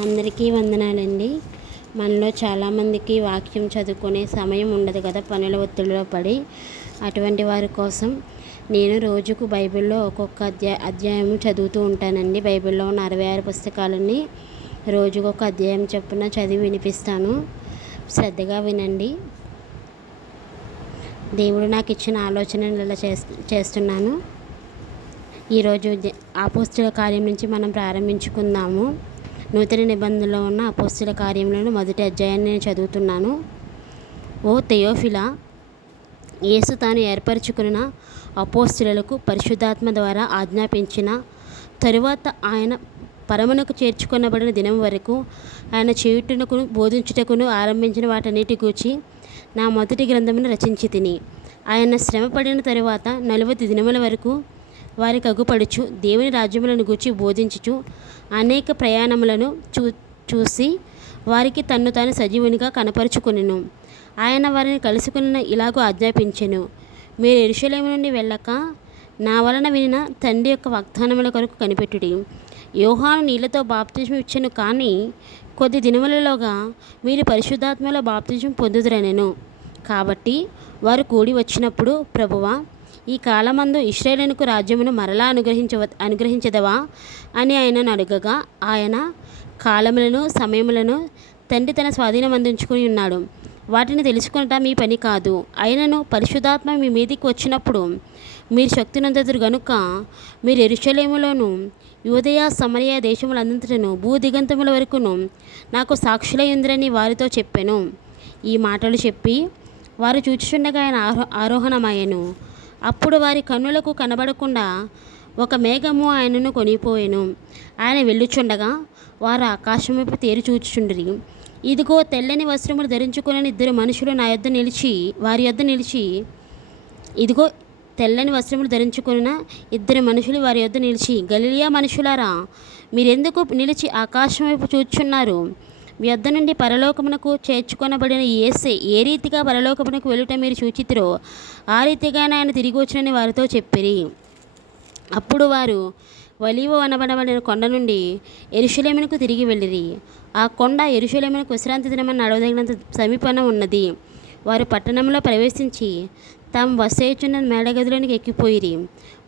అందరికీ వందనాలండి. మనలో చాలామందికి వాక్యం చదువుకునే సమయం ఉండదు కదా, పనుల ఒత్తిడిలో పడి. అటువంటి వారి కోసం నేను రోజుకు బైబిల్లో ఒక్కొక్క అధ్యాయం చదువుతూ ఉంటానండి. బైబిల్లో ఉన్న 66 పుస్తకాలని రోజుకు ఒక అధ్యాయం చొప్పున చదివి వినిపిస్తాను. శ్రద్ధగా వినండి. దేవుడు నాకు ఇచ్చిన ఆలోచనలు ఇలా చేస్తున్నాను. ఈరోజు అపోస్తలుల కార్యం నుంచి మనం ప్రారంభించుకుందాము. నూతన నిబంధనలో ఉన్న అపోస్తలుల కార్యంలోని మొదటి అధ్యాయాన్ని నేను చదువుతున్నాను. ఓ థెయోఫిలా, యేసు తాను ఏర్పరచుకున్న అపోస్తలులకు పరిశుద్ధాత్మ ద్వారా ఆజ్ఞాపించిన తరువాత ఆయన పరమునకు చేర్చుకొనబడిన దినం వరకు ఆయన చేయుటకును బోధించుటకును ఆరంభించిన వాటన్నిటి గూర్చి నా మొదటి గ్రంథమును రచించి తిని, ఆయన శ్రమపడిన తరువాత 40 దినముల వరకు వారికి అగుపడుచు దేవుని రాజ్యములను గూర్చి బోధించుచు అనేక ప్రయాణములను చూసి వారికి తన్ను తాను సజీవునిగా కనపరుచుకొనెను. ఆయన వారిని కలుసుకున్న ఇలాగూ ఆజ్ఞాపించెను: మీరు యెరూషలేము నుండి వెళ్ళక నా వలన వినిన తండ్రి యొక్క వాగ్దానముల కొరకు కనిపెట్టుడి. యోహాను నీళ్లతో బాప్తిజం ఇచ్చెను, కానీ కొద్ది దినములలోగా మీరు పరిశుద్ధాత్మలో బాప్తిజం పొందుదురనెను. కాబట్టి వారు కూడి వచ్చినప్పుడు, ప్రభువా, ఈ కాలమందు ఇశ్రాయేలునకు రాజ్యమును మరలా అనుగ్రహించదవా అని ఆయనను అడగగా, ఆయన కాలములను సమయములను తండ్రి తన స్వాధీనం అందించుకుని ఉన్నాడు, వాటిని తెలుసుకొనుట మీ పని కాదు. అయినను పరిశుద్ధాత్మ మీ మీదికి వచ్చినప్పుడు మీరు శక్తి నొందెదరు గనుక మీరు యెరూషలేములోను యూదయ సమరయ దేశములంతటను భూదిగంతముల వరకును నాకు సాక్షులై ఉందిరని వారితో చెప్పెను. ఈ మాటలు చెప్పి వారు చూచుచుండగా ఆయన ఆరోహణమయ్యెను. అప్పుడు వారి కన్నులకు కనబడకుండా ఒక మేఘము ఆయనను కొనిపోయెను. ఆయన వెళ్ళుచుండగా వారు ఆకాశం వైపు తేరి చూచుచుండిరి. ఇదిగో, తెల్లని వస్త్రములు ధరించుకుని 2 మనుషులు నా యొద్ద నిలిచి ఇదిగో, తెల్లని వస్త్రములు ధరించుకున్న 2 మనుషులు వారి యొద్ద నిలిచి, గలిలయ మనుషులారా, మీరెందుకు నిలిచి ఆకాశం వైపు చూచుచున్నారు? మీ యొద్ద నుండి పరలోకమునకు చేర్చుకొనబడిన యేసే ఏ రీతిగా పరలోకమునకు వెళ్ళుట మీరు చూచితిరో ఆ రీతిగానే ఆయన తిరిగి వచ్చునని వారితో చెప్పిరి. అప్పుడు వారు ఒలీవ అనబడిన కొండ నుండి యెరూషలేమునకు తిరిగి వెళ్ళిరి. ఆ కొండ యెరూషలేమునకు విశ్రాంతి దినమని నడవదగినంత సమీపన ఉన్నది. వారు పట్టణంలో ప్రవేశించి తాము బస చేయుచున్న మేడగదిలోనికి ఎక్కిపోయిరి.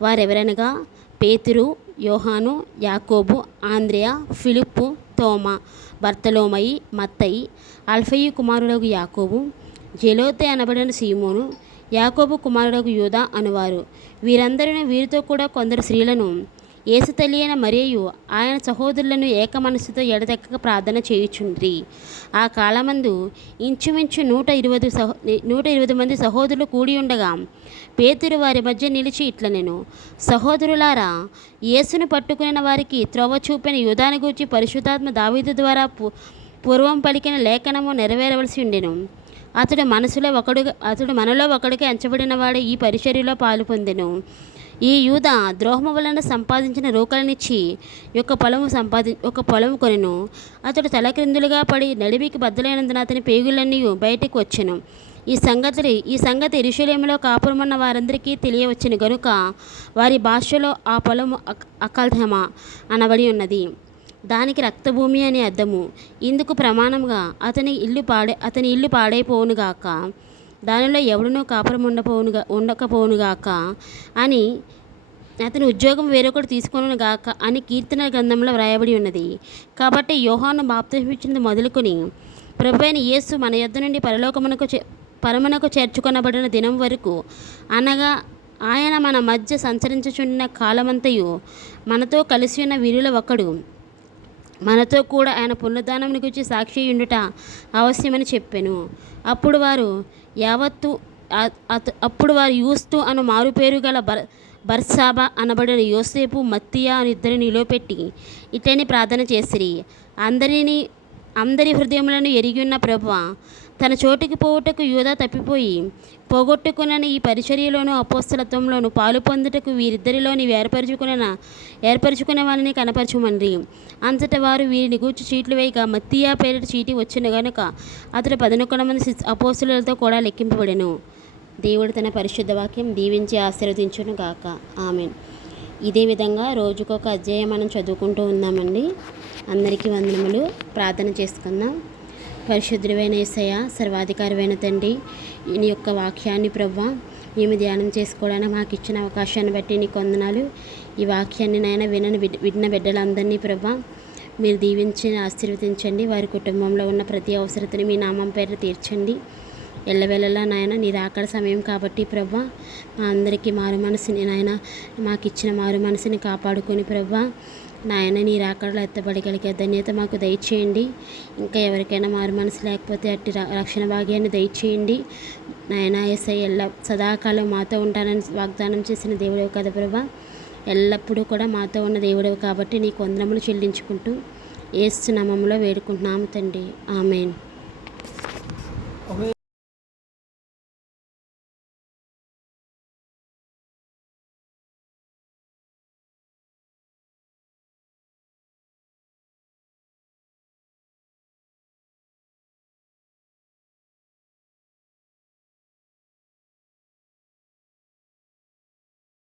వారెవరనగా పేతురు, యోహాను, యాకోబు, ఆంద్రెయ, ఫిలిప్పు, తోమా, బర్తలోమయి, మత్తయి, అల్ఫయి కుమారుడగు యాకోబు, జెలోతే అనబడిన సీమోను, యాకోబు కుమారుడగు యూదా అనువారు. వీరితో కూడా కొందరు స్త్రీలను, యేసు తల్లి అయిన మరియయు ఆయన సహోదరులను ఏక మనస్సుతో ఎడతెక్కక ప్రార్థన చేయుచుండ్రి. ఆ కాలమందు ఇంచుమించు 120 మంది సహోదరులు కూడి ఉండగా పేతురు వారి మధ్య నిలిచి ఇట్లనెను: సహోదరులారా, యేసును పట్టుకుని వారికి త్రోవ చూపిన యూదాను గూర్చి పరిశుద్ధాత్మ దావీదు ద్వారా పూర్వం పలికిన లేఖనము నెరవేరవలసి ఉండెను. అతడు మనలో ఒకడుగా ఎంచబడిన వాడు ఈ పరిచర్యలో పాలు పొందెను. ఈ యూదా ద్రోహము వలన సంపాదించిన రూకలనిచ్చి ఒక పొలము కొనెను. అతడు తలక్రిందులుగా పడి నడిమికి బద్దలైనందున అతని పేగులన్నీ బయటికి వచ్చెను. ఈ సంగతి యెరూషలేములో కాపురమున్న వారందరికీ తెలియవచ్చెను గనుక వారి భాషలో ఆ పొలము అకల్దమ అనబడి ఉన్నది. దానికి రక్తభూమి అని అర్థము. ఇందుకు ప్రమాణముగా అతని ఇల్లు పాడైపోవునుగాక, దానిలో ఎవడునూ కాపురం ఉండకపోవునుగాక అని, అతని ఉద్యోగం వేరొకడు తీసుకొనుగాక అని కీర్తన గ్రంథంలో వ్రాయబడి ఉన్నది. కాబట్టి యోహాను బాప్తిజం ఇచ్చినది మొదలుకొని ప్రభువైన యేసు మన యొద్ద నుండి పరమునకు చేర్చుకొనబడిన దినం వరకు, అనగా ఆయన మన మధ్య సంచరించుచున్న కాలమంతయు మనతో కలిసి ఉన్న వీరిలో ఒకడు, మనతో కూడా ఆయన పునరుద్ధానమును గురించి సాక్షి ఉండుట అవశ్యమని చెప్పెను. అప్పుడు వారు యూస్తు అను మారుపేరు గల బర్సాబా అనబడిన యోసేపు, మత్తియా అని 2 నిలువపెట్టి ఇట్లని ప్రార్థన చేసిరి: అందరి హృదయములను ఎరిగి ఉన్న ప్రభువా, తన చోటికి పోవుటకు యూదా తప్పిపోయి పోగొట్టుకున్న ఈ పరిచర్యలోను అపోస్తలత్వంలోను పాలు పొందుటకు వీరిద్దరిలో నీవు ఏర్పరచుకునే వారిని కనపరచుమని. అంతటా వారు వీరిని గూర్చి చీట్లు వేయగా మత్తియా పేరిట చీటి వచ్చిన గనుక అతడు 11 మంది అపోస్తలులతో కూడా లెక్కింపబడెను. దేవుడు తన పరిశుద్ధ వాక్యం దీవించి ఆశీర్వదించును గాక. ఆమెన్. ఇదే విధంగా రోజుకొక అధ్యాయం మనం చదువుకుంటూ ఉన్నామండి. అందరికీ వందనములు. ప్రార్థన చేసుకుందాం. పరిశుద్ధుడైన యేసయ్య, సర్వాధికారమైన తండ్రి, నీ యొక్క వాక్యాన్ని ప్రభువా మేము ధ్యానం చేసుకోవడానికి మాకు ఇచ్చిన అవకాశాన్ని బట్టి నీకు వందనాలు. ఈ వాక్యాన్ని నాయన విన్న బిడ్డలందరినీ ప్రభా మీరు దీవించి ఆశీర్వదించండి. వారి కుటుంబంలో ఉన్న ప్రతి అవసరతని మీ నామం పేరు తీర్చండి. ఎల్లవేళలా నాయన నీ రాకడ సమయం కాబట్టి ప్రభా మా అందరికీ మారు మనసుని నాయన మాకు ఇచ్చిన మారు మనసుని కాపాడుకొని ప్రభా నాయన నీ రాకడలో ఎత్తబడగలిగే ధన్యత మాకు దయచేయండి. ఇంకా ఎవరికైనా మారు మనసు లేకపోతే అట్టి రక్షణ భాగ్యాన్ని దయచేయండి. నాయన యేసయ్య సదాకాలం మాతో ఉంటానని వాగ్దానం చేసిన దేవుడవు కదా ప్రభా. ఎల్లప్పుడూ కూడా మాతో ఉన్న దేవుడవు కాబట్టి నీకు వందనములు చెల్లించుకుంటూ యేసు నామములో వేడుకుంటున్నాము తండ్రి. ఆమేన్.